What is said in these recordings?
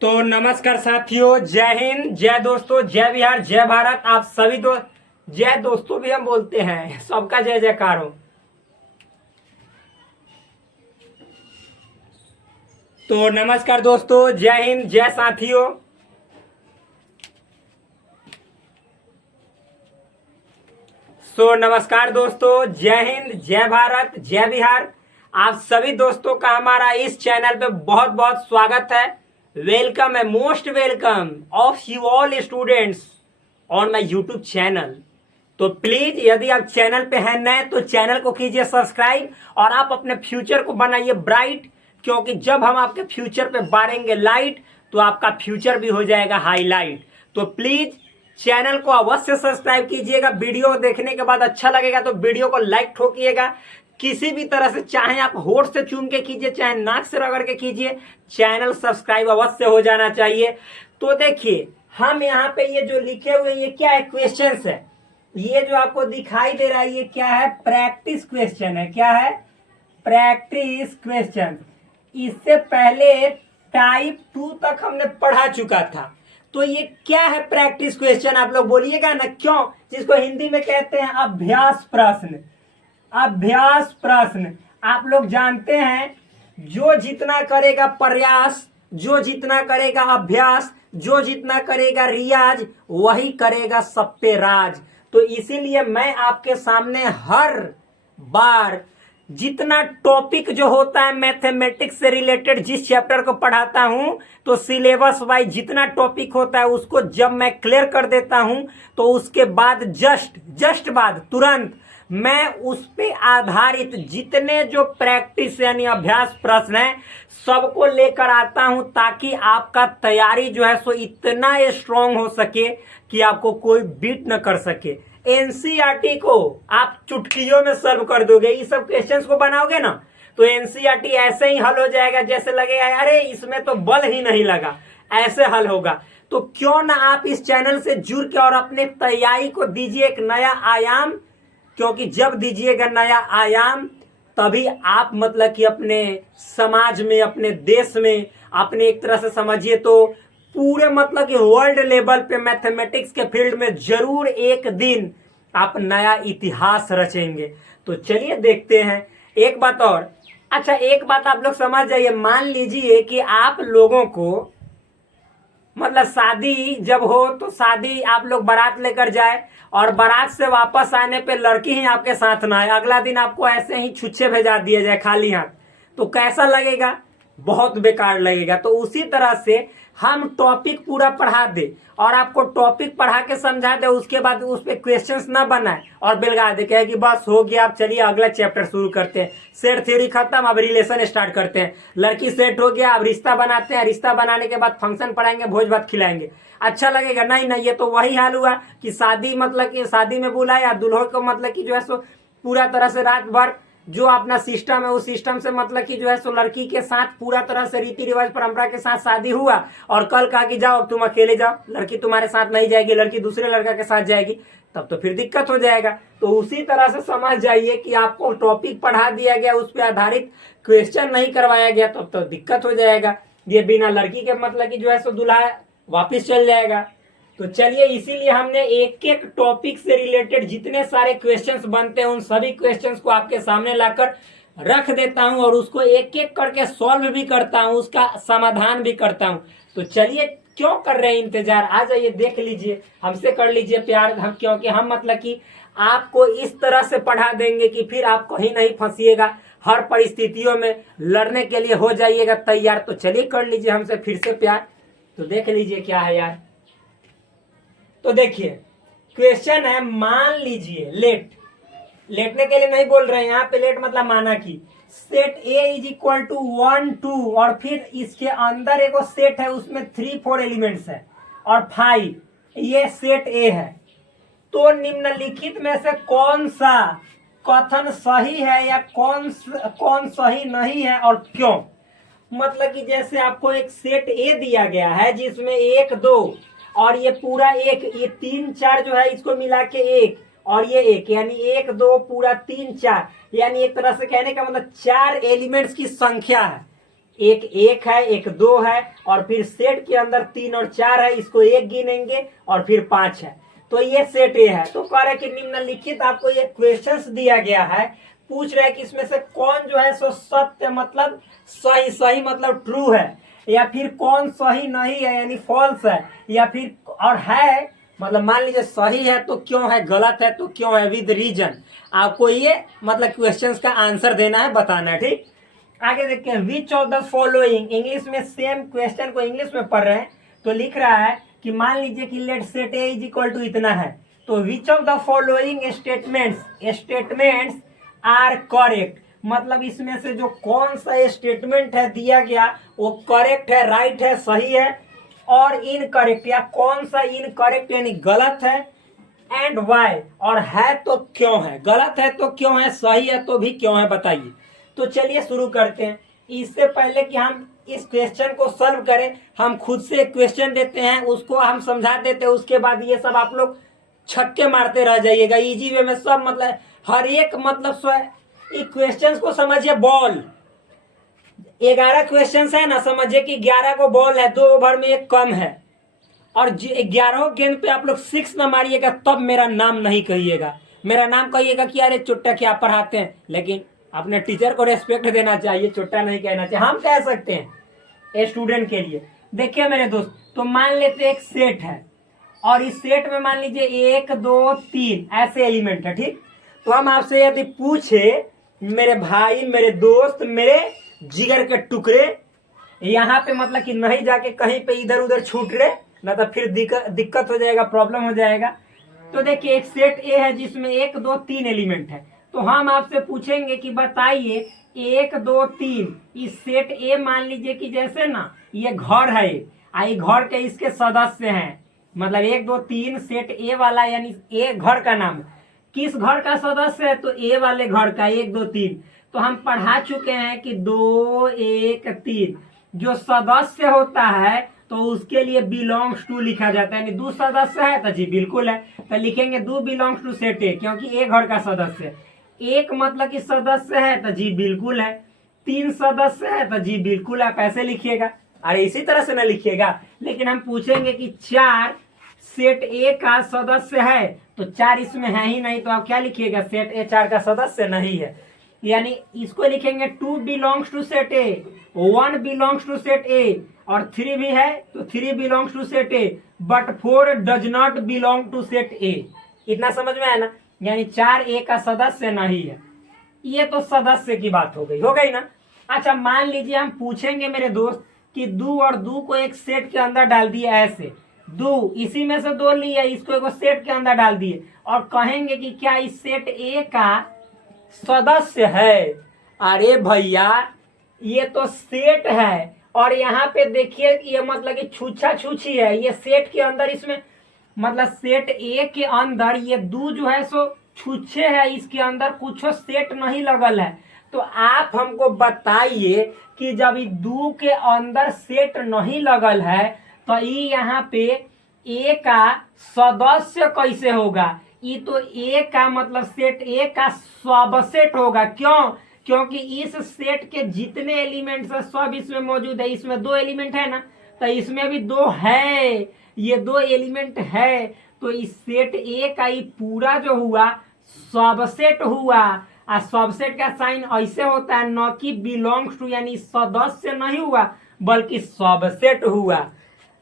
तो नमस्कार साथियों, जय हिंद, जय दोस्तों, जय बिहार, जय भारत। आप सभी जय दोस्तों भी हम बोलते हैं, सबका जय जयकार हो। तो नमस्कार दोस्तों, जय हिंद, जय साथियों। नमस्कार दोस्तों, जय हिंद, जय भारत, जय बिहार। आप सभी दोस्तों का हमारा इस चैनल पे बहुत बहुत स्वागत है। वेलकम है, most welcome of you all students on my YouTube channel. तो प्लीज यदि आप चैनल पे हैं नए तो चैनल को कीजिए सब्सक्राइब और आप अपने फ्यूचर को बनाइए ब्राइट, क्योंकि जब हम आपके फ्यूचर पे बारेंगे लाइट तो आपका फ्यूचर भी हो जाएगा हाईलाइट। तो प्लीज चैनल को अवश्य सब्सक्राइब कीजिएगा। वीडियो देखने के बाद अच्छा लगेगा तो वीडियो को लाइक ठोकिएगा। किसी भी तरह से, चाहे आप होठ से चूम के कीजिए, चाहे नाक से रगड़ के कीजिए, चैनल सब्सक्राइब अवश्य हो जाना चाहिए। तो देखिए, हम यहाँ पे ये जो लिखे हुए ये क्या है, क्वेश्चंस है। ये जो आपको दिखाई दे रहा है ये क्या है, प्रैक्टिस क्वेश्चन है। क्या है? Practice question. इससे पहले टाइप 2 तक हमने पढ़ा चुका था। तो ये क्या है प्रैक्टिस क्वेश्चन, आप लोग बोलिएगा ना क्यों, जिसको हिंदी में कहते हैं अभ्यास प्रश्न। अभ्यास प्रश्न आप लोग जानते हैं, जो जितना करेगा प्रयास, जो जितना करेगा अभ्यास, जो जितना करेगा रियाज, वही करेगा सब पे राज। तो इसीलिए मैं आपके सामने हर बार जितना टॉपिक जो होता है मैथमेटिक्स से रिलेटेड, जिस चैप्टर को पढ़ाता हूं, तो सिलेबस वाइज जितना टॉपिक होता है उसको जब मैं क्लियर कर देता हूं तो उसके बाद जस्ट बाद तुरंत मैं उस पे आधारित जितने जो प्रैक्टिस यानी अभ्यास प्रश्न है सबको लेकर आता हूं, ताकि आपका तैयारी जो है सो इतना स्ट्रांग हो सके कि आपको कोई बीट न कर सके। एनसीईआरटी को आप चुटकियों में सॉल्व कर दोगे। ये सब क्वेश्चंस को बनाओगे ना तो एनसीईआरटी ऐसे ही हल हो जाएगा, जैसे लगेगा अरे इसमें तो बल ही नहीं लगा, ऐसे हल होगा। तो क्यों ना आप इस चैनल से जुड़ के और अपने तैयारी को दीजिए एक नया आयाम, क्योंकि जब दीजिएगा नया आयाम तभी आप मतलब कि अपने समाज में, अपने देश में, अपने एक तरह से समझिए तो पूरे मतलब कि वर्ल्ड लेवल पे मैथमेटिक्स के फील्ड में जरूर एक दिन आप नया इतिहास रचेंगे। तो चलिए देखते हैं। एक बात और, अच्छा एक बात आप लोग समझ जाइए। मान लीजिए कि आप लोगों को मतलब शादी जब हो तो शादी आप लोग बारात लेकर जाए और बारात से वापस आने पे लड़की ही आपके साथ ना है, अगला दिन आपको ऐसे ही छुच्छे भेजा दिया जाए खाली हाथ, तो कैसा लगेगा? बहुत बेकार लगेगा। तो उसी तरह से हम टॉपिक पूरा पढ़ा दे और आपको टॉपिक पढ़ा के समझा दे, उसके बाद उस पे क्वेश्चंस ना बनाए और बेलगा दे, कहे कि बस हो गया, आप चलिए अगला चैप्टर शुरू करते हैं, सेट थ्योरी खत्म, अब रिलेशन स्टार्ट करते हैं, लड़की सेट हो गया, अब रिश्ता बनाते हैं, रिश्ता बनाने के बाद फंक्शन पढ़ाएंगे, भोज भात खिलाएंगे। अच्छा लगेगा? नहीं नहीं, ये तो वही हाल हुआ कि शादी मतलब कि शादी में बुलाया दुल्हन को, मतलब कि जो है सो पूरा तरह से रात भर जो अपना सिस्टम है उस सिस्टम से मतलब कि जो है सो लड़की के साथ पूरा तरह से रीति रिवाज परंपरा के साथ शादी हुआ और कल कहा कि जाओ तुम अकेले जाओ, लड़की तुम्हारे साथ नहीं जाएगी, लड़की दूसरे लड़का के साथ जाएगी, तब तो फिर दिक्कत हो जाएगा। तो उसी तरह से समझ जाइए कि आपको टॉपिक पढ़ा दिया गया, उस पर आधारित क्वेश्चन नहीं करवाया गया, तब तो दिक्कत हो जाएगा। ये बिना लड़की के मतलब कि जो है सो दूल्हा वापिस चल जाएगा। तो चलिए, इसीलिए हमने एक एक टॉपिक से रिलेटेड जितने सारे क्वेश्चंस बनते हैं उन सभी क्वेश्चंस को आपके सामने लाकर रख देता हूं और उसको एक एक करके सॉल्व भी करता हूं, उसका समाधान भी करता हूं। तो चलिए, क्यों कर रहे हैं इंतजार, आ जाइए देख लीजिए, हमसे कर लीजिए प्यार। हम क्योंकि हम मतलब कि आपको इस तरह से पढ़ा देंगे कि फिर आप कहीं नहीं फंसिएगा, हर परिस्थितियों में लड़ने के लिए हो जाइएगा तैयार। तो चलिए कर लीजिए हमसे फिर से प्यार। तो देख लीजिए क्या है यार। तो देखिए क्वेश्चन है, मान लीजिए लेटने के लिए नहीं बोल रहे हैं यहाँ पे, लेट मतलब माना कि set A is equal to 1 2 और फिर इसके अंदर एक सेट है उसमें 3 4 एलिमेंट्स है और 5, ये सेट ए है। तो निम्नलिखित में से कौन सा कथन सही है या कौन सही नहीं है और क्यों? मतलब कि जैसे आपको एक सेट ए दिया गया है जिसमें 1 2 और ये पूरा एक, ये 3 4 जो है इसको मिला के 1 और ये 1, यानी 1 2 पूरा 3 4, यानी एक तरह से कहने का मतलब 4 एलिमेंट्स की संख्या है। एक एक है, एक दो है, और फिर सेट के अंदर 3 और 4 है, इसको एक गिनेंगे, और फिर 5 है, तो ये सेट ए है। तो कह रहे कि निम्नलिखित आपको ये क्वेश्चंस दिया गया है, पूछ रहे हैं कि इसमें से कौन जो है सो सत्य मतलब सही, सही मतलब ट्रू है, या फिर कौन सही नहीं है यानी फॉल्स है, या फिर और है मतलब मान लीजिए सही है तो क्यों है, गलत है तो क्यों है, विद रीजन। आपको ये मतलब क्वेश्चंस का आंसर देना है, बताना है, ठीक। आगे देखते हैं, विच ऑफ द फॉलोइंग, इंग्लिश में सेम क्वेश्चन को इंग्लिश में पढ़ रहे हैं तो लिख रहा है कि मान लीजिए कि let set A is equal to इतना है, तो which of the following statements are correct, मतलब इसमें से जो कौन सा स्टेटमेंट है दिया गया वो करेक्ट है, राइट है, सही है, और इनकरेक्ट या कौन सा इनकरेक्ट यानी गलत है, एंड वाई, और है तो क्यों है, गलत है तो क्यों है, सही है तो भी क्यों है, बताइए। तो चलिए शुरू करते हैं। इससे पहले कि हम इस क्वेश्चन को सॉल्व करें, हम खुद से एक क्वेश्चन देते हैं, उसको हम समझा देते हैं, उसके बाद ये सब आप लोग छक्के मारते रह जाइएगा इजी वे में, सब मतलब हर एक मतलब क्वेश्चन को समझिए। बॉल 11 क्वेश्चन है ना, समझिए कि 11 को बॉल है, 2 ओवर में एक कम है, और 11 गेंद पे आप लोग 6 न मारिएगा तब मेरा नाम नहीं कहिएगा, मेरा नाम कहिएगा कि अरे चुट्टा क्या पढ़ाते हैं, लेकिन अपने टीचर को रेस्पेक्ट देना चाहिए, चुट्टा नहीं कहना चाहिए। हम कह सकते हैं स्टूडेंट के लिए। देखिए मेरे दोस्त, तो मान लेते एक सेट है, और इस सेट में मान लीजिए 1 2 3 ऐसे एलिमेंट है, ठीक। तो हम आपसे यदि पूछे मेरे भाई, मेरे दोस्त, मेरे जिगर के टुकड़े, यहाँ पे मतलब कि नहीं जाके कहीं पे इधर उधर छूट रहे, ना तो फिर दिक्कत हो जाएगा, प्रॉब्लम हो जाएगा। तो देखिए एक सेट ए है जिसमें 1 2 3 एलिमेंट है, तो हम आपसे पूछेंगे कि बताइए 1 2 3 इस सेट ए, मान लीजिए कि जैसे ना ये घर है, ये घर के इसके सदस्य हैं, मतलब 1 2 3 सेट ए वाला यानी ए घर का नाम, किस घर का सदस्य है, तो ए वाले घर का 1 2 3। तो हम पढ़ा चुके हैं कि 2 1 3 जो सदस्य होता है तो उसके लिए बिलोंग्स टू लिखा जाता है, यानी 2 सदस्य है तो जी बिल्कुल है, तो लिखेंगे 2 बिलोंग्स टू सेट ए, क्योंकि ए घर का सदस्य है। 1 मतलब कि सदस्य है तो जी बिल्कुल है, 3 सदस्य है तो जी बिल्कुल आप ऐसे लिखिएगा, अरे इसी तरह से ना लिखिएगा। लेकिन हम पूछेंगे कि 4 सेट ए का सदस्य है, तो 4 इसमें है ही नहीं, तो आप क्या लिखिएगा, सेट ए 4 का सदस्य नहीं है, यानी इसको लिखेंगे 2 belongs to set A, 1 belongs to set A, और 3 भी है तो 3 belongs to set A, but 4 does not belong to set A. इतना समझ में आया ना, यानी 4 ए का सदस्य नहीं है। ये तो सदस्य की बात हो गई ना। अच्छा मान लीजिए हम पूछेंगे मेरे दोस्त कि 2 और 2 को एक सेट के अंदर डाल दिए, ऐसे 2 इसी में से 2 लिए, इसको एक सेट के अंदर डाल दिए, और कहेंगे कि क्या इस सेट ए का सदस्य है। अरे भैया ये तो सेट है, और यहाँ पे देखिए ये मतलब कि छूछा छूछी है, ये सेट के अंदर, इसमें मतलब सेट ए के अंदर ये 2 जो है सो छूछे है, इसके अंदर कुछ सेट नहीं लगल है। तो आप हमको बताइए कि जब ये 2 के अंदर सेट नहीं लगल है तो ये यहाँ पे ए का सदस्य कैसे होगा, ये तो ए का मतलब सेट ए का सबसेट होगा। क्यों, क्योंकि इस सेट के जितने एलिमेंट्स है सब इसमें मौजूद है, इसमें 2 एलिमेंट है ना, तो इसमें भी 2 है, ये 2 एलिमेंट है, तो इस सेट ए का ये पूरा जो हुआ सबसेट हुआ। और सबसेट का साइन ऐसे होता है, न कि बिलोंग्स टू, यानी सदस्य नहीं हुआ बल्कि सबसेट हुआ।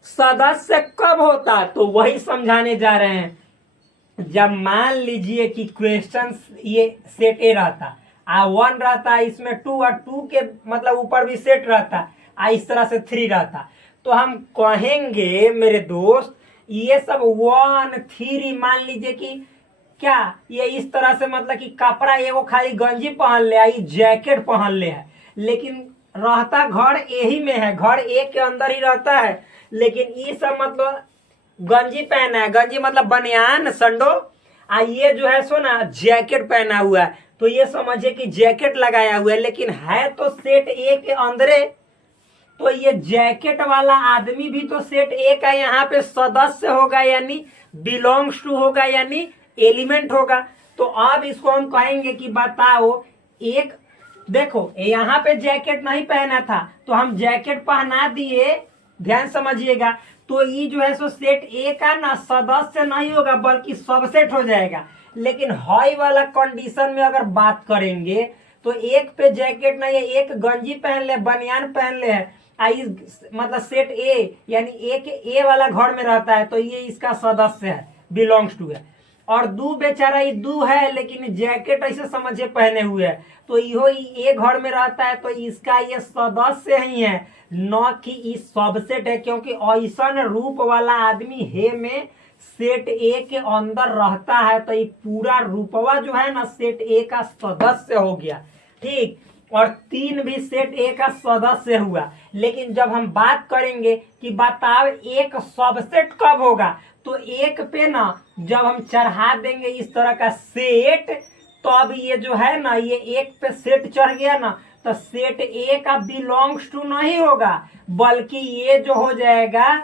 सदस्य कब होता, तो वही समझाने जा रहे हैं। जब मान लीजिए कि क्वेश्चन ये सेट ए रहता, 1 रहता, इसमें 2 और 2 के मतलब ऊपर भी सेट रहता, इस तरह से 3 रहता, तो हम कहेंगे मेरे दोस्त ये सब 1 3 मान लीजिए कि क्या ये इस तरह से मतलब कि कपड़ा एगो खाली गंजी पहन ले, आई जैकेट पहन ले है, लेकिन रहता घर यही में है, घर ए के अंदर ही रहता है, लेकिन ये सब मतलब गंजी पहना है, गंजी मतलब बनियान संडो, ये जो है सो ना जैकेट पहना हुआ है, तो ये समझिए कि जैकेट लगाया हुआ है, लेकिन है तो सेट ए के अंदरे, तो ये जैकेट वाला आदमी भी तो सेट ए का यहाँ पे सदस्य होगा, यानी बिलोंग्स टू होगा, यानी एलिमेंट होगा। तो अब इसको हम कहेंगे कि बताओ एक देखो यहाँ पे जैकेट नहीं पहना था तो हम जैकेट पहना दिए, ध्यान समझिएगा। तो ये जो है सो सेट ए का ना सदस्य नहीं होगा बल्कि सबसेट हो जाएगा। लेकिन हाई वाला कंडीशन में अगर बात करेंगे तो एक पे जैकेट नहीं है, एक गंजी पहन ले, बनियान पहन ले है, मतलब सेट ए यानी एक ए वाला घर में रहता है तो ये इसका सदस्य है, बिलोंग्स टू है। और दू बेचारा ये दू है लेकिन जैकेट ऐसे समझे पहने हुए है तो इहो ये घर में रहता है तो इसका ये सदस्य ही है, न कि इस सबसेट है। क्योंकि ऐसा रूप वाला आदमी हे में सेट ए के अंदर रहता है तो ये पूरा रूपवा जो है ना सेट ए का सदस्य हो गया, ठीक। और 3 भी सेट ए का सदस्य हुआ। लेकिन जब हम बात करेंगे कि बताओ एक सबसेट कब होगा, तो एक पे ना जब हम चढ़ा देंगे इस तरह का सेट तो अब ये जो है ना ये एक पे सेट चढ़ गया ना तो सेट ए का बिलोंग्स टू नहीं होगा बल्कि ये जो हो जाएगा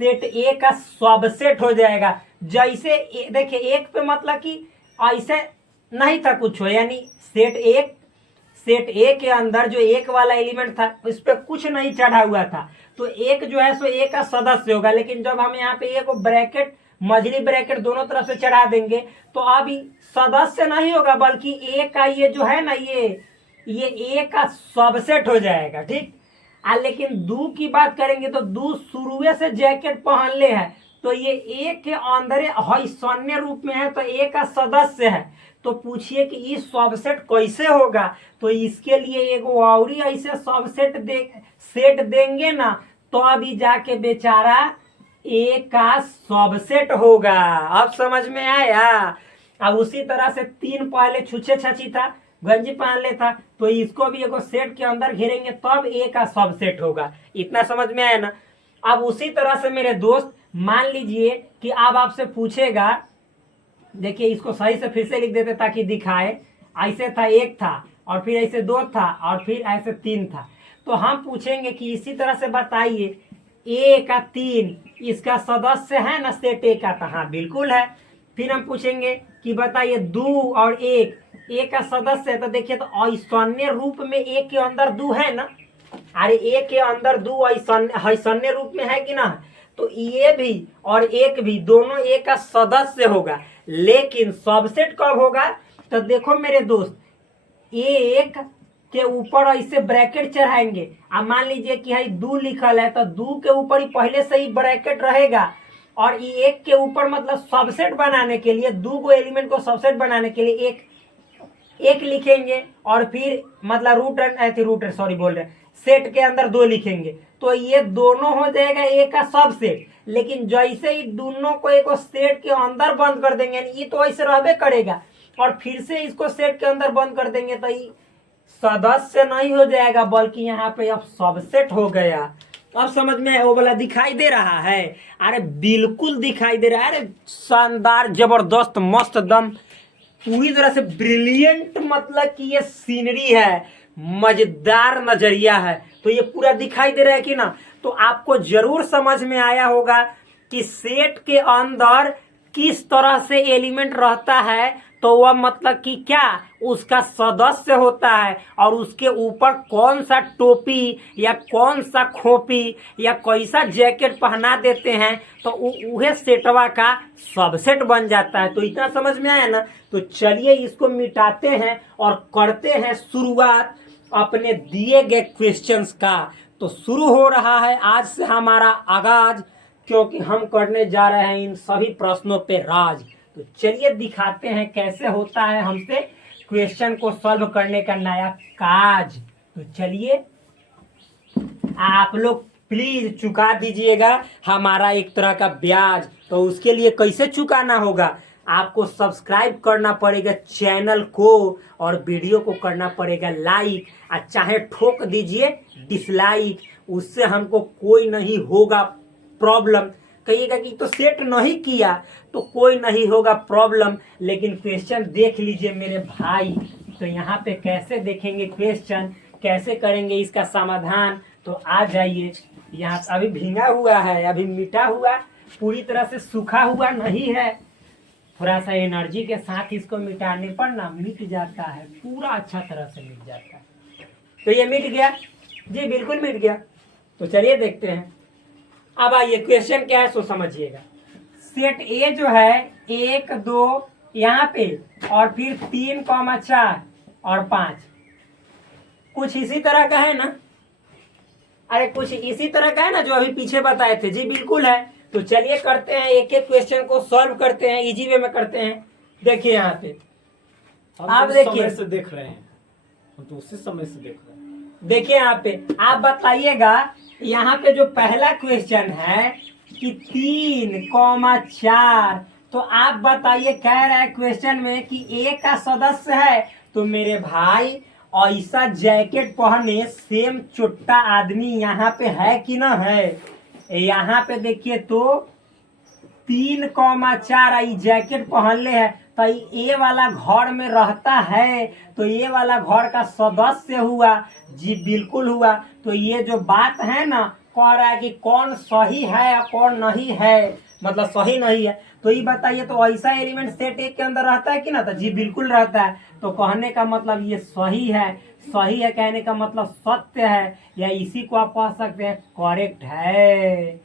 सेट ए का सबसेट हो जाएगा। जैसे देखिए एक पे मतलब कि ऐसे नहीं था कुछ हो, यानी सेट ए के अंदर जो एक वाला एलिमेंट था उस पर कुछ नहीं चढ़ा हुआ था तो एक जो है सो ए का सदस्य होगा। लेकिन जब हम यहाँ पे ए को ब्रैकेट मझली ब्रैकेट दोनों तरफ से चढ़ा देंगे तो अब सदस्य नहीं होगा बल्कि ए का ये जो है ना ये ए का सबसेट हो जाएगा, ठीक। लेकिन दू की बात करेंगे तो दू शुरू से जैकेट पहन ले है तो ये ए के अंदर हईसन्य रूप में है तो ए का सदस्य है। तो पूछिए कि इस सबसेट कैसे होगा, तो इसके लिए एक और ऐसे सबसेट सेट देंगे ना तो अभी जाके बेचारा ए का सबसेट होगा। अब समझ में आया। अब उसी तरह से 3 पहले छुछे छाछी था, गंजी पहन ले था तो इसको भी एक सेट के अंदर घेरेंगे तब ए का सबसेट होगा। इतना समझ में आया ना। अब उसी तरह से मेरे दोस्त मान लीजिए कि अब आपसे पूछेगा, देखिए इसको सही से फिर से लिख देते ताकि दिखाए। ऐसे था 1 था और फिर ऐसे 2 था और फिर ऐसे 3 था। तो हम पूछेंगे कि इसी तरह से बताइए ए का 3 इसका सदस्य है ना सेट ए का, तो हाँ बिल्कुल है। फिर हम पूछेंगे कि बताइए 2 और 1 ए का सदस्य है, तो देखिए तो ऐसन्य रूप में ए के अंदर 2 है ना, अरे ए के अंदर 2 ऐसन्य रूप में है कि ना, तो ये भी और एक भी दोनों ए का सदस्य होगा। लेकिन सबसेट कब होगा, तो देखो मेरे दोस्त एक के ऊपर ऐसे ब्रैकेट चढ़ाएंगे। अब मान लीजिए कि है 2 लिखल है तो 2 के ऊपर ही पहले से ही ब्रैकेट रहेगा और ये एक के ऊपर मतलब सबसेट बनाने के लिए 2 को एलिमेंट को सबसेट बनाने के लिए एक लिखेंगे और फिर मतलब सेट के अंदर 2 लिखेंगे तो ये दोनों हो जाएगा ए का सबसेट। लेकिन जैसे ही दोनों को एक सेट के अंदर बंद कर देंगे ये तो ऐसे रहबे करेगा और फिर से इसको सेट के अंदर बंद कर देंगे तो ये सदस्य नहीं हो जाएगा बल्कि यहाँ पे अब सबसेट हो गया। अब समझ में वो वाला दिखाई दे रहा है, अरे बिल्कुल दिखाई दे रहा है। अरे शानदार जबरदस्त मस्त दम पूरी तरह से ब्रिलियंट, मतलब कि ये सीनरी है, मजेदार नजरिया है। तो ये पूरा दिखाई दे रहा है कि ना। तो आपको जरूर समझ में आया होगा कि सेट के अंदर किस तरह से एलिमेंट रहता है, तो वह मतलब कि क्या उसका सदस्य होता है और उसके ऊपर कौन सा टोपी या कौन सा खोपी या कैसा जैकेट पहना देते हैं तो वह सेटवा का सबसेट बन जाता है। तो इतना समझ में आया ना। तो चलिए इसको मिटाते हैं और करते हैं शुरुआत अपने दिए गए क्वेश्चंस का। तो शुरू हो रहा है आज से हमारा आगाज, क्योंकि हम करने जा रहे हैं इन सभी प्रश्नों पे राज। तो चलिए दिखाते हैं कैसे होता है हमसे क्वेश्चन को सॉल्व करने का नया काज। तो चलिए आप लोग प्लीज चुका दीजिएगा हमारा एक तरह का ब्याज। तो उसके लिए कैसे चुकाना होगा, आपको सब्सक्राइब करना पड़ेगा चैनल को और वीडियो को करना पड़ेगा लाइक, और चाहे ठोक दीजिए डिसलाइक, उससे हमको कोई नहीं होगा प्रॉब्लम। कहिएगा कि तो सेट नहीं किया तो कोई नहीं होगा प्रॉब्लम, लेकिन क्वेश्चन देख लीजिए मेरे भाई। तो यहाँ पे कैसे देखेंगे क्वेश्चन, कैसे करेंगे इसका समाधान, तो आ जाइए। यहाँ अभी भींगा हुआ है, अभी मिटा हुआ पूरी तरह से सूखा हुआ नहीं है। थोड़ा सा एनर्जी के साथ इसको मिटाने पर ना मिट जाता है, पूरा अच्छा तरह से मिट जाता है। तो ये मिट गया जी, बिल्कुल मिट गया। तो चलिए देखते हैं। अब आइए क्वेश्चन क्या है सो समझिएगा। सेट ए जो है 1 2 यहाँ पे और फिर 3,4 और 5, कुछ इसी तरह का है ना? अरे कुछ इसी तरह का है ना जो अभी पीछे बताए थे जी, बिल्कुल है। तो चलिए करते हैं, एक एक क्वेश्चन को सॉल्व करते हैं, इजी वे में करते हैं। देखिए यहाँ पे आप देखिए, से देख रहे हैं हम तो उसी समय से देख रहे हैं। देखिए यहाँ पे आप बताइएगा, यहाँ पे जो पहला क्वेश्चन है कि 3,4, तो आप बताइए, कह रहा है क्वेश्चन में कि ए का सदस्य है। तो मेरे भाई ऐसा जैकेट पहने सेम चुट्टा आदमी यहाँ पे है कि ना है? यहाँ पे देखिए तो 3,4 आई जैकेट पहनले है, तो ये वाला घर में रहता है, तो ये वाला घर का सदस्य हुआ जी, बिल्कुल हुआ। तो ये जो बात है ना, कह रहा है कि कौन सही है और कौन नहीं है, मतलब सही नहीं है। तो ये बताइए, तो ऐसा एलिमेंट सेट ए के अंदर रहता है कि ना? तो जी बिल्कुल रहता है। तो कहने का मतलब ये सही है, सही है कहने का मतलब सत्य है, या इसी को आप कह सकते हैं करेक्ट है।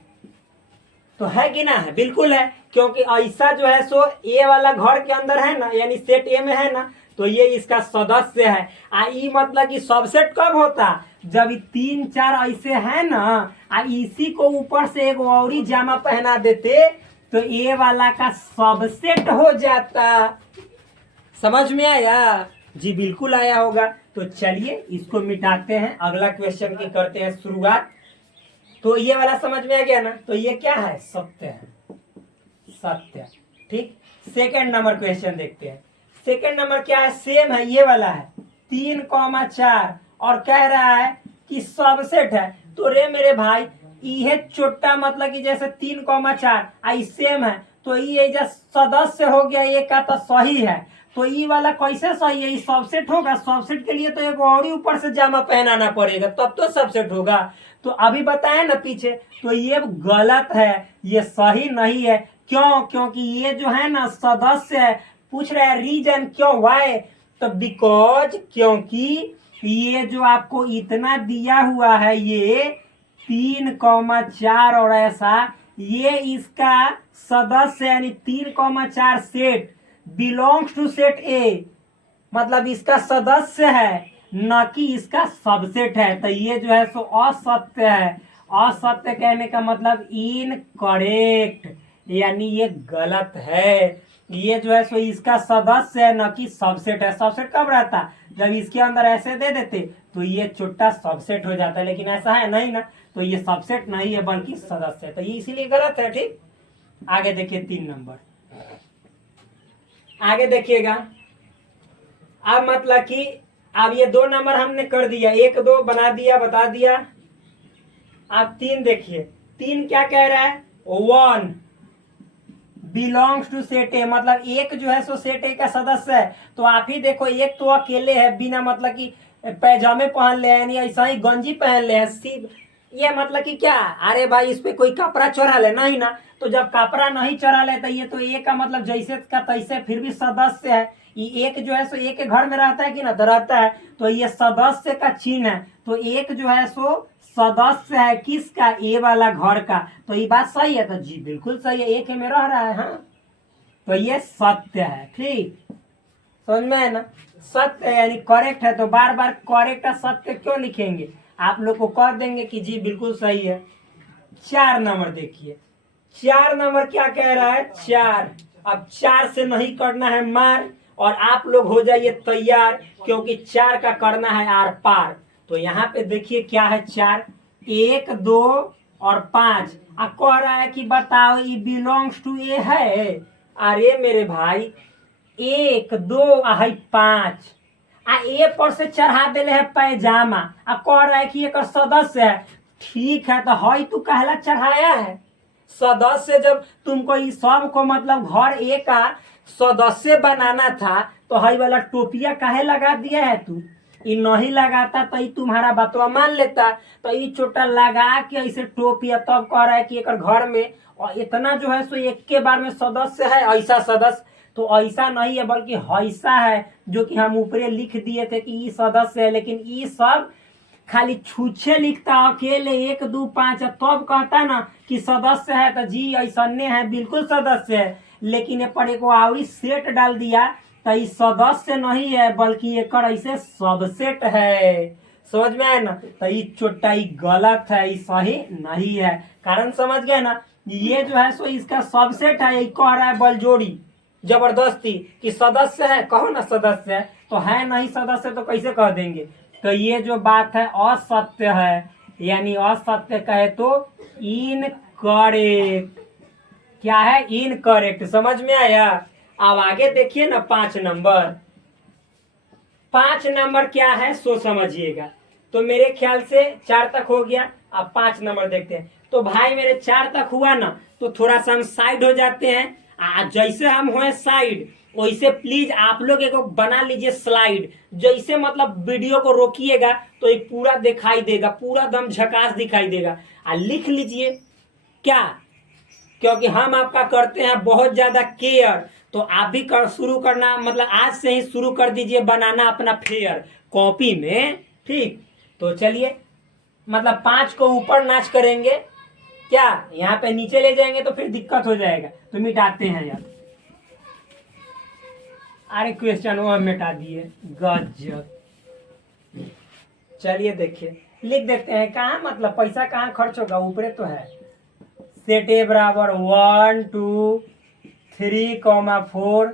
तो है कि ना? है, बिल्कुल है, क्योंकि ऐसा जो है सो ए वाला घर के अंदर है ना, यानी सेट ए में है ना, तो ये इसका सदस्य है। ई मतलब कि सबसेट कब होता? जब 3 4 ऐसे है ना, इसी को ऊपर से एक और ही जामा पहना देते तो ए वाला का सबसेट हो जाता। समझ में आया जी? बिल्कुल आया होगा। तो चलिए इसको मिटाते हैं, अगला क्वेश्चन की करते हैं शुरुआत। तो ये वाला समझ में आ गया ना? तो ये क्या है? सत्य है, सत्य। ठीक, सेकंड नंबर क्वेश्चन देखते हैं। सेकंड नंबर क्या है? सेम है, ये वाला है 3,4 और कह रहा है कि सबसेट है। तो रे मेरे भाई, ये छोटा मतलब कि जैसे 3,4 आई सेम है, तो ये सदस्य हो गया, ये का तो सही है। तो ये वाला कैसे सही है? ये सबसेट होगा। सबसेट के लिए तो एक और ही ऊपर से जामा पहनाना पड़ेगा, तब तो सबसेट होगा। तो अभी बताया ना पीछे, तो ये गलत है, ये सही नहीं है। क्यों? क्योंकि ये जो है ना सदस्य है। पूछ रहा है रीजन, क्यों, वाई? तो बिकॉज, क्योंकि ये जो आपको इतना दिया हुआ है, ये 3,4 और ऐसा, ये इसका सदस्य यानी 3,4 set belongs to set A, मतलब इसका सदस्य है, न कि इसका सबसेट है। तो ये जो है सो असत्य है। असत्य कहने का मतलब इनकरेक्ट, यानी ये गलत है। ये जो है सो इसका सदस्य है, न कि सबसेट है। सबसेट कब रहता? जब इसके अंदर ऐसे दे देते तो ये छोटा सबसेट हो जाता है, लेकिन ऐसा है नहीं ना, तो ये सबसेट नहीं है बल्कि सदस्य है, तो ये इसीलिए गलत है। ठीक, आगे देखिए 3 नंबर, आगे देखिएगा। अब मतलब कि अब ये 2 नंबर हमने कर दिया, 1 2 बना दिया, बता दिया। अब 3 देखिए, 3 क्या कह रहा है? 1 बिलोंग्स टू सेट ए, मतलब एक जो है सो सेट ए का सदस्य है। तो आप ही देखो, एक तो अकेले है, बिना मतलब कि पैजामे पहन ले, यानी ऐसा ही गंजी पहन ले सिर्फ, ये मतलब कि क्या? अरे भाई इस पे कोई कपड़ा चढ़ा ले नहीं ना, तो जब कपड़ा नहीं चढ़ा ले तो ये तो ए का मतलब जैसे का तैसे फिर भी सदस्य है। ये एक जो है सो एक के घर में रहता है कि ना? तो रहता है, तो ये सदस्य का चिन्ह है। तो एक जो है सो सदस्य है किसका? ए वाला घर का। तो ये बात सही है? तो जी बिल्कुल सही है, एक में रह रहा है। हाँ, तो ये सत्य है। ठीक, समझ में है ना? सत्य है यानी करेक्ट है। तो बार बार करेक्ट है सत्य क्यों लिखेंगे? आप लोग को कह देंगे कि जी बिल्कुल सही है। 4 नंबर देखिए, 4 नंबर क्या कह रहा है? 4। अब 4 से नहीं करना है मार, और आप लोग हो जाइए तैयार, क्योंकि 4 का करना है आर पार। तो यहाँ पे देखिए क्या है? 4 1 2 और 5, कह रहा है कि बताओ ये बिलोंग्स टू ए है। अरे मेरे भाई 1 2 है 5, ए पर से चढ़ा दिले है पैजामा, कह रहा है कि एक सदस्य है। ठीक है, तो हई तू कहला चढ़ाया है सदस्य। जब तुमको इस सब को मतलब घर ए का सदस्य बनाना था, तो हई वाला टोपिया काहे लगा दिया है तू? ये नहीं लगाता तो ये तुम्हारा बतवा मान लेता। तो ये छोटा लगा के ऐसे टोपिया, तब कह रहा है कि एक घर में और इतना जो है सो एक के बार में सदस्य है, ऐसा सदस्य तो ऐसा नहीं है बल्कि ऐसा है, जो कि हम ऊपरे लिख दिए थे कि ई सदस्य है, लेकिन ई सब खाली छूछे लिखता अकेले 1 2 5, तब कहता ना कि सदस्य है, तो जी ऐसने है, बिल्कुल सदस्य है। लेकिन ये पर एगो आवरी सेट डाल दिया तो ये सदस्य नहीं है बल्कि एक ऐसे सबसेट है। समझ में आए ना? तो ये चोटाई गलत है, ये सही नहीं है। कारण समझ गए ना? ये जो है सो इसका सबसेट है, ये कह रहा है बलजोड़ी जबरदस्ती कि सदस्य है, कहो ना सदस्य है, तो है नहीं सदस्य तो कैसे कह देंगे? तो ये जो बात है असत्य है, यानी असत्य कहे तो इनकरेक्ट। क्या है? इनकरेक्ट। समझ में आया? अब आगे देखिए ना 5 नंबर। 5 नंबर क्या है सो समझिएगा। तो मेरे ख्याल से 4 तक हो गया, अब 5 नंबर देखते हैं। तो भाई मेरे 4 तक हुआ ना, तो थोड़ा सा हम साइड हो जाते हैं। जैसे हम हुए साइड वैसे प्लीज आप लोग एक बना लीजिए स्लाइड। जैसे मतलब वीडियो को रोकिएगा तो ये पूरा दिखाई देगा, पूरा दम झकास दिखाई देगा। लिख लीजिए क्या, क्योंकि हम आपका करते हैं बहुत ज्यादा केयर। तो आप भी शुरू करना, मतलब आज से ही शुरू कर दीजिए बनाना अपना फेयर कॉपी में। ठीक, तो चलिए मतलब 5 को ऊपर नाच करेंगे क्या, यहाँ पे नीचे ले जाएंगे तो फिर दिक्कत हो जाएगा, तो मिटाते हैं यार। अरे क्वेश्चन वो हम मिटा दिए, गजब। चलिए देखिए लिख देते हैं। कहाँ मतलब पैसा कहाँ खर्च होगा, ऊपरे तो है। सेट ए बराबर 1 2 3 4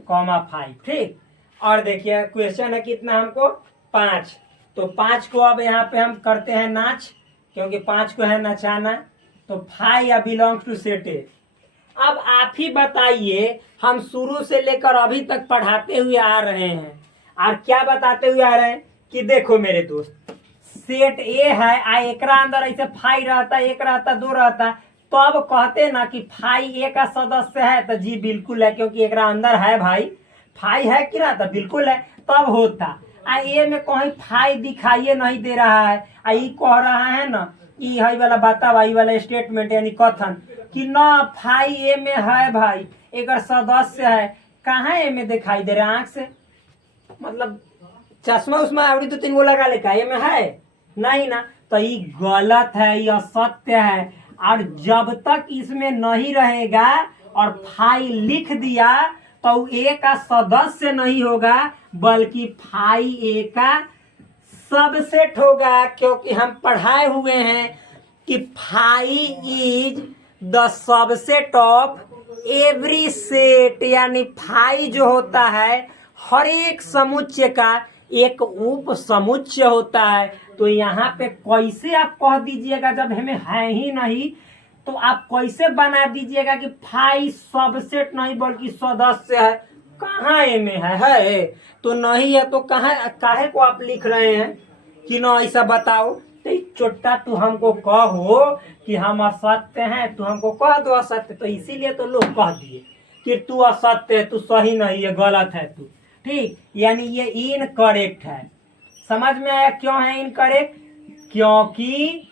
5। ठीक, और देखिए क्वेश्चन है कितना हमको 5। तो 5 को अब यहाँ पे हम करते हैं नाच, क्योंकि 5 को है नचाना। तो 5 बिलोंग्स टू सेट ए। अब आप ही बताइए, हम शुरू से लेकर अभी तक पढ़ाते हुए आ रहे हैं, और क्या बताते हुए आ रहे हैं कि देखो मेरे दोस्त, सेट ए है, एकरा अंदर ऐसे 5 रहता, 1 रहता, 2 रहता, तो अब कहते ना कि 5 ए का सदस्य है, तो जी बिल्कुल है, क्योंकि एकरा अंदर है भाई 5 है कि रहता, बिल्कुल है, तब होता। ए में कहीं 5 दिखाइए नहीं दे रहा है, ई कह रहा है ना, ई है वाला बतावा, ई वाला स्टेटमेंट यानी कथन कि ना 5 ए में है भाई, एक सदस्य है। कहाँ ए में दिखाई दे रहा है आंख से, मतलब चश्मा उस्मा आवड़ी 2 3 गो लगा ले, ए में है नहीं ना, तो ये गलत है, ये असत्य है। और जब तक इसमें नहीं रहेगा और 5 लिख दिया तो ए का सदस्य नहीं होगा, बल्कि 5 ए का सबसेट होगा, क्योंकि हम पढ़ाए हुए हैं कि 5 is the subset of every set, यानी 5 जो होता है हर एक समुच्चय का एक उप समुच्चय होता है। तो यहाँ पे कैसे आप कह दीजिएगा, जब हमें है ही नहीं, तो आप कैसे बना दीजिएगा कि 5 सबसेट नहीं बल्कि सदस्य है? कहाँ ए में है तो नहीं है, तो कहाँ काहे को आप लिख रहे हैं कि ना ऐसा बताओ? तो चोट्टा तू हमको कहो कि हम असत्य हैं, तू हमको कह दो असत्य, तो इसीलिए तो लोग कह दिए कि तू असत्य है, तू सही नहीं है, गलत है तू। ठीक, यानी ये इनकरेक्ट है। समझ में आया क्यों है इनकरेक्ट? क्योंकि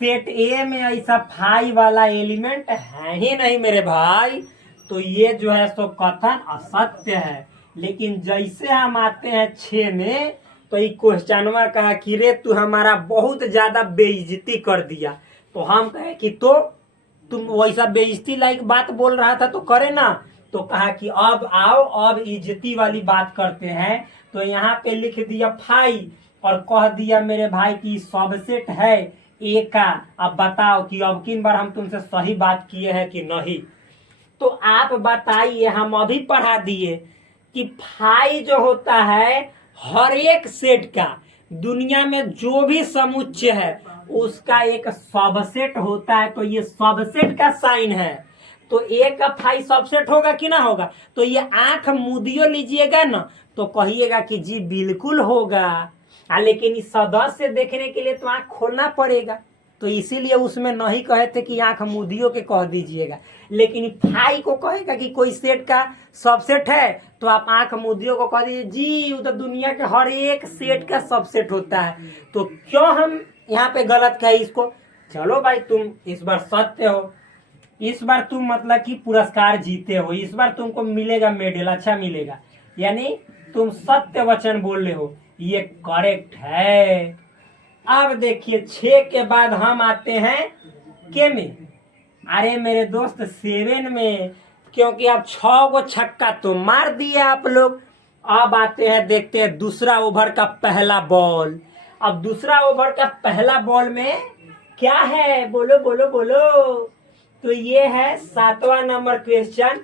सेट ए में ऐसा 5 वाला एलिमेंट है ही नहीं मेरे भाई, तो ये जो है सो कथन असत्य है। लेकिन जैसे हम आते हैं 6 में, तो ये क्वेश्चनवा कहा कि रे तू हमारा बहुत ज्यादा बेइज्जती कर दिया। तो हम कहे कि तो तुम वैसा बेइज्जती लायक बात बोल रहा था तो करे ना। तो कहा कि अब आओ, अब इज्जती वाली बात करते हैं। तो यहाँ पे लिख दिया 5 और कह दिया मेरे भाई की सबसेट है ए का। अब बताओ कि अब किन बार हम तुमसे सही बात किए हैं कि नहीं? तो आप बताइए, हम अभी पढ़ा दिए कि 5 जो होता है हर एक सेट का, दुनिया में जो भी समुच्चय है उसका एक सबसेट होता है। तो ये सबसेट का साइन है, तो ए का 5 सबसेट होगा कि ना होगा? तो ये आंख मुदियो लीजिएगा ना तो कहिएगा कि जी बिल्कुल होगा। लेकिन इस सदस्य देखने के लिए तो आंख खोलना पड़ेगा, तो इसीलिए उसमें नहीं कहे थे कि आंख मुदियो के कह दीजिएगा। लेकिन 5 को कहेगा कि कोई सेट का सबसेट है, तो आप आंख मुदियो को कह दीजिए जी वो तो दुनिया के हर एक सेट का सबसेट होता है। तो क्यों हम यहाँ पे गलत कहे इसको? चलो भाई तुम इस बार सत्य हो, इस बार तुम मतलब कि पुरस्कार जीते हो, इस बार तुमको मिलेगा मेडल, अच्छा मिलेगा, यानी तुम सत्य वचन बोल रहे हो, ये करेक्ट है। अब देखिए 6 के बाद हम आते हैं के में, अरे मेरे दोस्त 7 में, क्योंकि अब 6 को छक्का तो मार दिए आप लोग। अब आते हैं, देखते हैं दूसरा ओवर का पहला बॉल। अब दूसरा ओवर का पहला बॉल में क्या है, बोलो बोलो बोलो। तो ये है 7वां नंबर क्वेश्चन।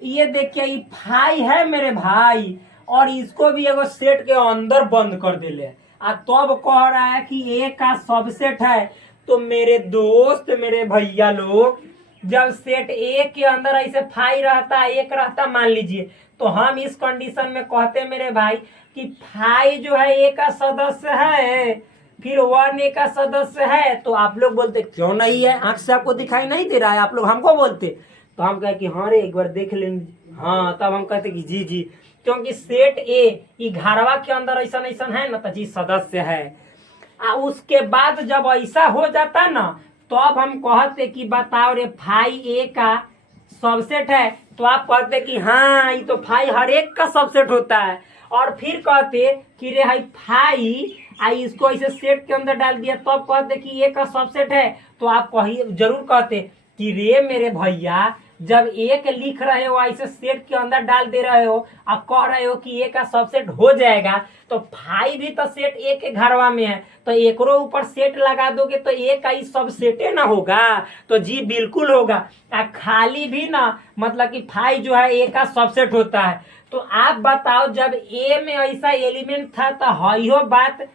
ये देखिए ये भाई है मेरे भाई, और इसको भी एगो सेट के अंदर बंद कर दिले, आ तब कह रहा है कि ए का सबसेट है। तो मेरे दोस्त मेरे भैया लोग, जब सेट ए के अंदर ऐसे फाई रहता, एक रहता मान लीजिए, तो हम इस कंडीशन में कहते मेरे भाई कि फाई जो है ए का सदस्य है, फिर 1 ए का सदस्य है। तो आप लोग बोलते क्यों नहीं है, आंख से आपको दिखाई नहीं दे रहा है, आप लोग हमको बोलते, तो हम कहे कि हाँ रे एक बार देख लेंगे, हाँ तब हम कहते कि जी जी, क्योंकि सेट ए घरवा के अंदर ऐसा ऐसा है ना, तो जी सदस्य है। उसके बाद जब ऐसा हो जाता ना, तो अब हम कहते कि बताओ रे फाई ए का सबसेट है, तो आप कहते कि हाँ ये तो फाई हर एक का सबसेट होता है। और फिर कहते कि रे हाई फाई इसको ऐसे सेट के अंदर डाल दिया, तब कहते कि ए का सबसेट है। तो आप कहिए जरूर कहते कि रे मेरे भैया, जब एक लिख रहे हो ऐसे सेट के अंदर डाल दे रहे हो, अब कह रहे हो कि ए का सबसेट हो जाएगा, तो फाई भी तो सेट ए के घरवा में है, तो एकरो ऊपर सेट लगा दोगे तो ए का ही सबसेटे ना होगा। तो जी बिल्कुल होगा। खाली भी ना मतलब कि फाई जो है ए का सबसेट होता है। तो आप बताओ जब ए में ऐसा एलिमेंट था, तो हइयो बात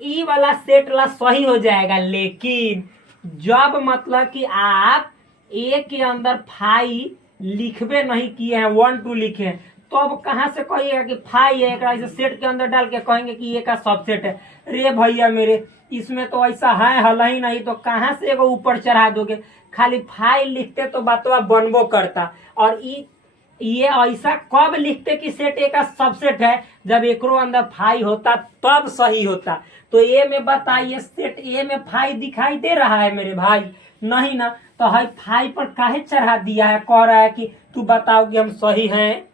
ई वाला सेट ला सही हो जाएगा। लेकिन जब मतलब कि आप ए के अंदर फाई लिखबे नहीं किए हैं, 1 2 लिखे हैं, तो अब कहाँ से कहिएगा कि फाई है, ऐसे सेट के अंदर डाल के कहेंगे कि ए का सबसेट है। रे भैया मेरे, इसमें तो ऐसा है हल ही नहीं, तो कहाँ से एगो ऊपर चढ़ा दोगे। खाली फाई लिखते तो बातवा बनबो करता। और ये ऐसा कब लिखते कि सेट ए का सबसेट है, जब एकरो अंदर फाई होता तब सही होता। तो ए में बताइए सेट ए में फाई दिखाई दे रहा है मेरे भाई, नहीं ना, तो हाई फाई पर काहे चढ़ा दिया है, कह रहा है कि तू बताओ कि हम सही हैं।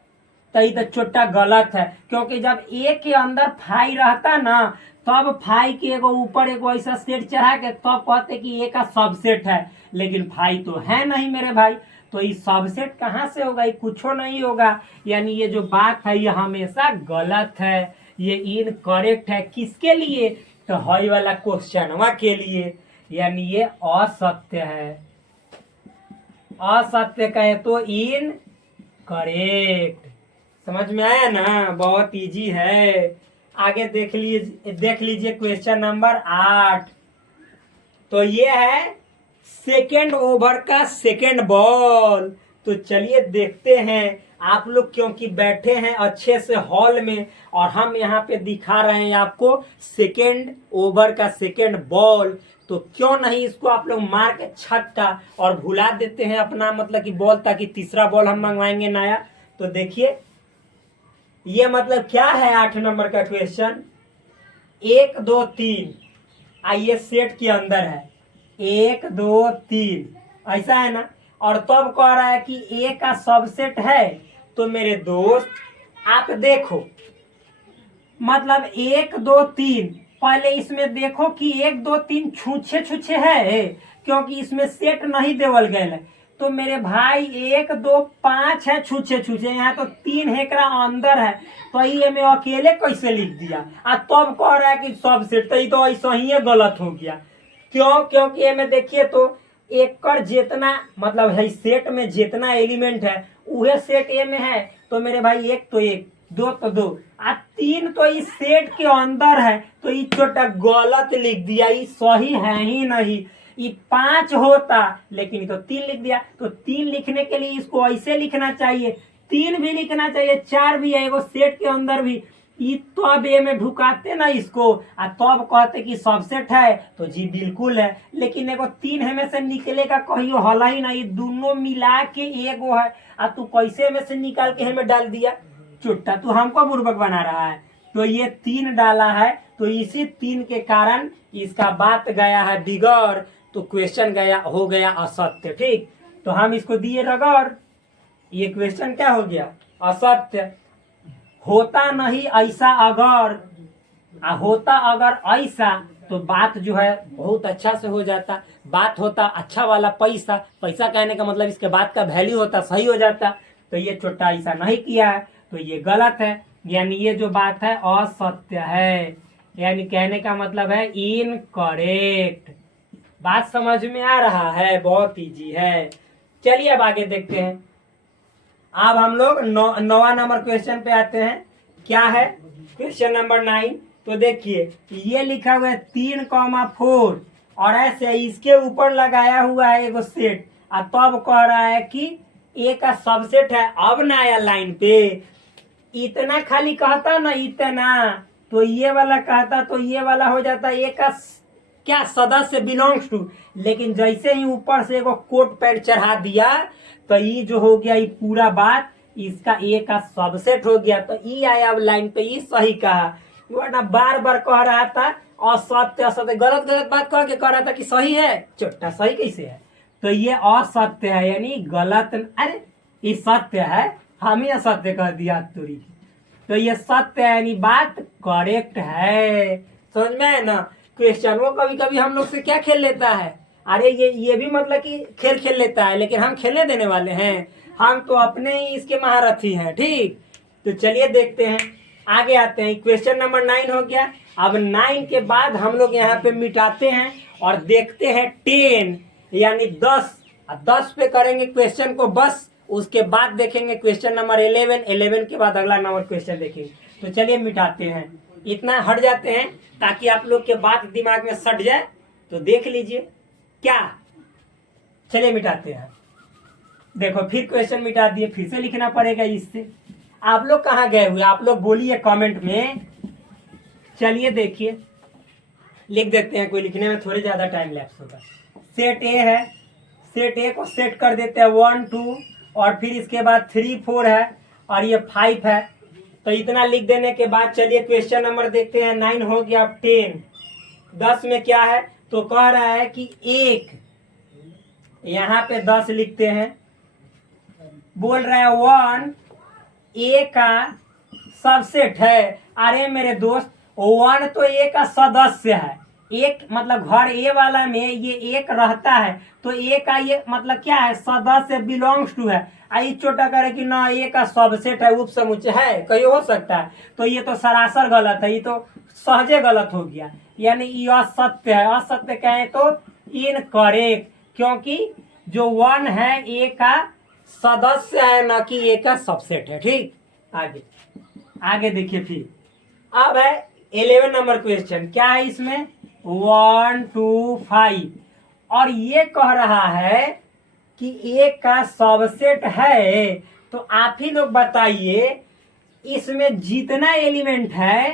तो ये तो छोटा गलत है, क्योंकि जब ए के अंदर फाई रहता ना, तब फाई के एगो ऊपर एगो ऐसा सेट चढ़ा के तब कहते कि ए का सबसेट है। लेकिन फाई तो है नहीं मेरे भाई, तो ये सबसेट कहाँ से होगा, ये कुछो नहीं होगा। यानी ये जो बात है ये हमेशा गलत है, ये इनकरेक्ट है। किसके लिए, तो हई वाला क्वेश्चनवा के लिए, यानी ये असत्य है। असत्य कहे तो इन करेक्ट। समझ में आया ना, बहुत इजी है। आगे देख लीजिए क्वेश्चन नंबर 8। तो ये है सेकेंड ओवर का सेकेंड बॉल। तो चलिए देखते हैं। आप लोग क्योंकि बैठे हैं अच्छे से हॉल में, और हम यहाँ पे दिखा रहे हैं आपको सेकेंड ओवर का सेकेंड बॉल, तो क्यों नहीं इसको आप लोग मार के छक्का और भुला देते हैं अपना मतलब कि बॉल, ताकि तीसरा बॉल हम मंगवाएंगे नया। तो देखिए ये मतलब क्या है 8 नंबर का क्वेश्चन। 1 2 3 आइए सेट के अंदर है 1 2 3 ऐसा है ना, और तब कह रहा है कि ए का सबसेट है। तो मेरे दोस्त आप देखो, मतलब 1 2 3, पहले इसमें देखो कि 1 2 3 छूछे छूछे है, क्योंकि इसमें सेट नहीं देवल गए है। तो मेरे भाई 1 2 5 है छूछे छूछे, यहाँ तो 3 हेकरा अंदर है, तो ये में अकेले कैसे लिख दिया, और तब कह रहा है कि सबसेट, तो ऐसा ही गलत हो गया। क्यों, क्योंकि ये में देखिए तो एकड़ जितना मतलब है सेट में जितना एलिमेंट है वह सेट ए में है। तो मेरे भाई 1 तो 1 2 तो 2 और 3 तो इस सेट के अंदर है, तो ये छोटा गलत लिख दिया, ये सही है ही नहीं। ये 5 होता लेकिन तो 3 लिख दिया। तो 3 लिखने के लिए इसको ऐसे लिखना चाहिए, 3 भी लिखना चाहिए, 4 भी है एगो सेट के अंदर भी। तब ए में ढुकाते ना इसको, और तब कहते कि सबसेट है, तो जी बिल्कुल है। लेकिन एगो 3 है में से निकलेगा कहियो हल ही नहीं, दोनों मिला के एगो है, और तू कैसे में से निकाल के हमें डाल दिया। चुट्टा तू हमको बुर्बक बना रहा है। तो ये 3 डाला है, तो इसी 3 के कारण इसका बात गया है बिगड़, तो क्वेश्चन गया हो गया असत्य। ठीक, तो हम इसको दिए रगड़। ये क्वेश्चन क्या हो गया? असत्य। होता नहीं ऐसा अगर, होता अगर ऐसा तो बात जो है बहुत अच्छा से हो जाता। बात होता अच्छा वाला पैसा, पैसा कहने का मतलब इसके बात का वैल्यू होता, सही हो जाता। तो ये छोटा ऐसा नहीं किया है तो ये गलत है, यानी ये जो बात है असत्य है, यानी कहने का मतलब है इनकरेक्ट। बात समझ में आ रहा है? बहुत इजी है। चलिए अब आगे देखते हैं। अब हम लोग 9वां नंबर क्वेश्चन पे आते हैं। क्या है? Question number 9। तो देखिए ये लिखा हुआ है 3,4 और ऐसे इसके ऊपर लगाया हुआ है एगो सेट, और तब कह रहा है कि ए का सबसेट है। अब ना आया लाइन पे, इतना खाली कहता ना, इतना, तो ये वाला कहता तो ये वाला हो जाता ए का क्या सदस्य बिलोंग्स टू। लेकिन जैसे ही ऊपर से एगो कोट पैड चढ़ा दिया तो ये जो हो गया, ये पूरा बात इसका ए का सबसेट हो गया। तो ई आया अब लाइन पे, ई सही कहा, वरना बार बार कह रहा था असत्य असत्य, गलत गलत बात कह रहा था कि सही है। छोटा सही कैसे है? तो ये असत्य है, यानी गलत। अरे ये सत्य है, हम ही असत्य कह दिया तुरी। तो ये सत्य है, यानी बात करेक्ट है। समझ में है ना? क्वेश्चन वो कभी कभी हम लोग से क्या खेल लेता है। अरे ये भी मतलब कि खेल लेता है, लेकिन हम खेलने देने वाले हैं? हम तो अपने ही इसके महारथी हैं। ठीक, तो चलिए देखते हैं, आगे आते हैं। क्वेश्चन नंबर 9 हो गया। अब 9 के बाद हम लोग यहाँ पे मिटाते हैं और देखते हैं 10 यानी 10। 10 पे करेंगे क्वेश्चन को बस, उसके बाद देखेंगे क्वेश्चन नंबर 11। 11 के बाद अगला नंबर क्वेश्चन देखेंगे। तो चलिए मिटाते हैं, इतना हट जाते हैं ताकि आप लोग के बात दिमाग में सट जाए। तो देख लीजिए क्या। चलिए मिटाते हैं। देखो फिर क्वेश्चन मिटा दिए, फिर से लिखना पड़ेगा इससे। आप लोग कहाँ गए हुए? आप लोग बोलिए कमेंट में। चलिए देखिए लिख देते हैं, कोई लिखने में थोड़ी ज्यादा टाइम लैप्स होगा। सेट ए है, सेट ए को सेट कर देते हैं 1 2, और फिर इसके बाद 3 4 है, और ये 5 है। तो इतना लिख देने के बाद चलिए क्वेश्चन नंबर देखते हैं। 9 हो गया। अब 10 में क्या है? तो कह रहा है कि एक, यहाँ पे 10 लिखते हैं। बोल रहा है 1 ए का सबसेट है। अरे मेरे दोस्त 1 तो ए का सदस्य है। एक मतलब घर ए वाला में ये एक रहता है, तो ए का ये मतलब क्या है? सदस्य बिलोंग्स टू है। आई छोटा करे कि ना ए का सबसेट है, उपसमुच्चय है, कहीं हो सकता है। तो ये तो सरासर गलत है, ये तो सहजे गलत हो गया, यानी ये असत्य है। असत्य कहें तो इनकरेक्ट, क्योंकि जो 1 है ए का सदस्य है, ना कि ए का सबसेट है। ठीक, आगे देखिए। फिर अब है 11 नंबर क्वेश्चन। क्या है इसमें? 1 2 5, और ये कह रहा है कि ए का सबसेट है। तो आप ही लोग बताइए, इसमें जितना एलिमेंट है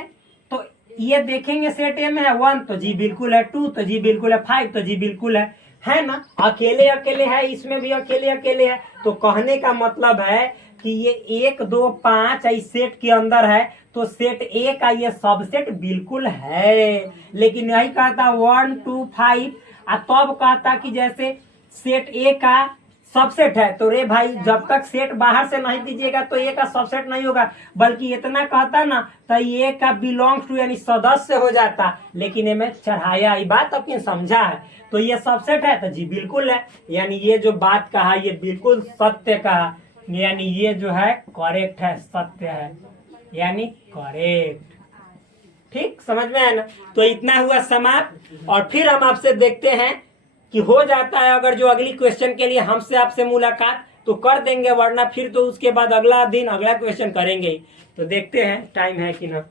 तो ये देखेंगे सेट ए में है 1 तो जी बिल्कुल है, 2 तो जी बिल्कुल है, 5 तो जी बिल्कुल है ना? अकेले अकेले है, इसमें भी अकेले अकेले है। तो कहने का मतलब है कि ये 1 2 5 इस सेट के अंदर है, तो सेट ए का ये सबसेट बिल्कुल है। लेकिन यही कहता 1 2 5, और तब कहता कि जैसे सेट ए का सबसेट है, तो रे भाई जब तक सेट बाहर से नहीं दीजिएगा तो ए का सबसेट नहीं होगा, बल्कि इतना कहता ना तो ए का बिलोंग्स टू यानी सदस्य हो जाता। लेकिन में चढ़ाया, ये बात अपने समझा है, तो ये सबसेट है तो जी बिल्कुल है, यानी ये जो बात कहा ये बिल्कुल सत्य कहा, यानी ये जो है करेक्ट है, सत्य है, यानी करेक्ट। ठीक, समझ में है ना? तो इतना हुआ समाप्त। और फिर हम आपसे देखते हैं कि हो जाता है अगर जो अगली क्वेश्चन के लिए हमसे आपसे मुलाकात तो कर देंगे, वरना फिर तो उसके बाद अगला दिन अगला क्वेश्चन करेंगे। तो देखते हैं टाइम है कि ना।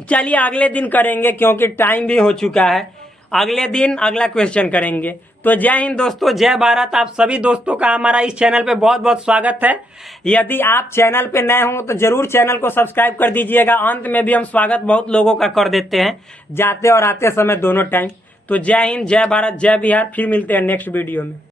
चलिए अगले दिन करेंगे, क्योंकि टाइम भी हो चुका है। अगले दिन अगला क्वेश्चन करेंगे। तो जय हिंद दोस्तों, जय भारत। आप सभी दोस्तों का हमारा इस चैनल पे बहुत बहुत स्वागत है। यदि आप चैनल पे नए हों तो जरूर चैनल को सब्सक्राइब कर दीजिएगा। अंत में भी हम स्वागत बहुत लोगों का कर देते हैं, जाते और आते समय दोनों टाइम। तो जय हिंद, जय भारत, जय बिहार। फिर मिलते हैं नेक्स्ट वीडियो में।